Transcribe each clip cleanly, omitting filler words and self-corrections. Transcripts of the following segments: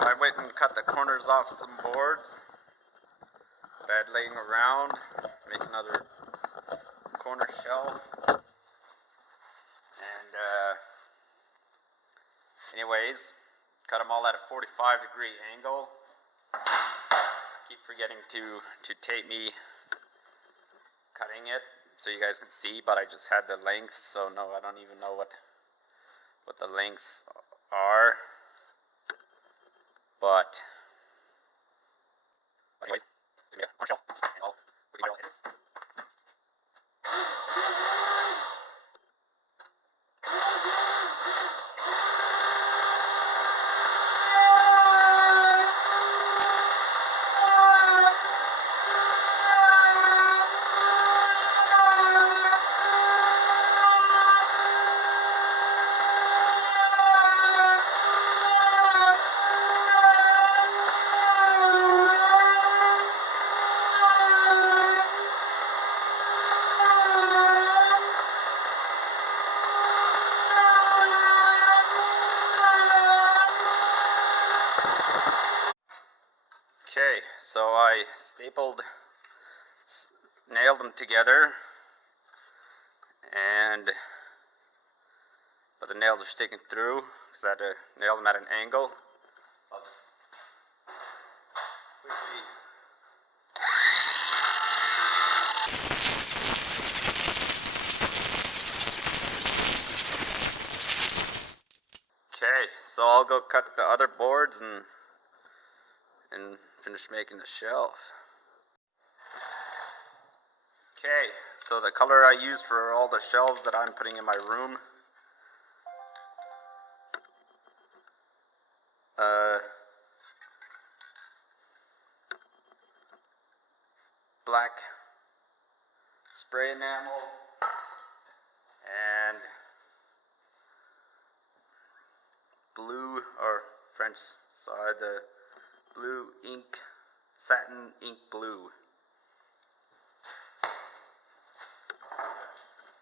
I went and cut the corners off some boards that I had laying around, make another corner shelf. And anyways, cut them all at a 45-degree angle. Keep forgetting to tape me cutting it so you guys can see, but I just had the lengths, so no, I don't even know what the lengths are. But anyways, it's gonna be a corner shelf, and I'll put it in. Okay, so I nailed them together, but the nails are sticking through because I had to nail them at an angle. Okay, so I'll go cut the other boards and finish making the shelf. Okay, so the color I use for all the shelves that I'm putting in my room, black spray enamel and blue, or French side, the blue ink, satin ink blue.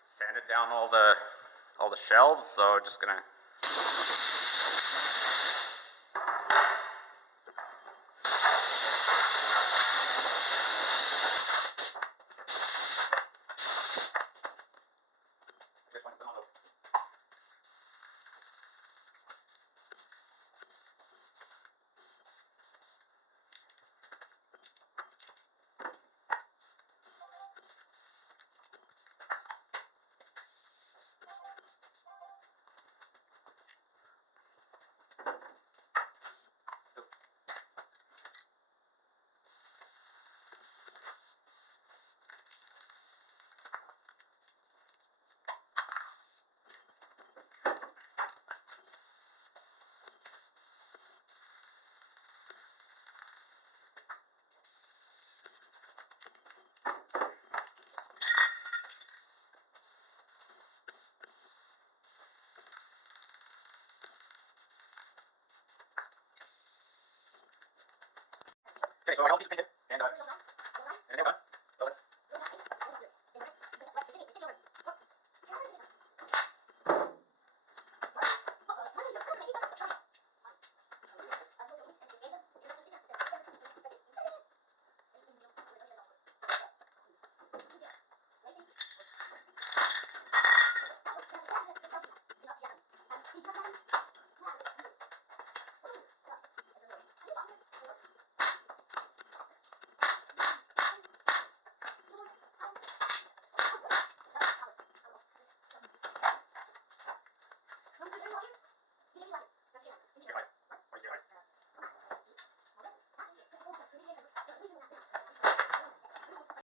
Sanded down all the shelves, so just gonna okay, so I helped these painted and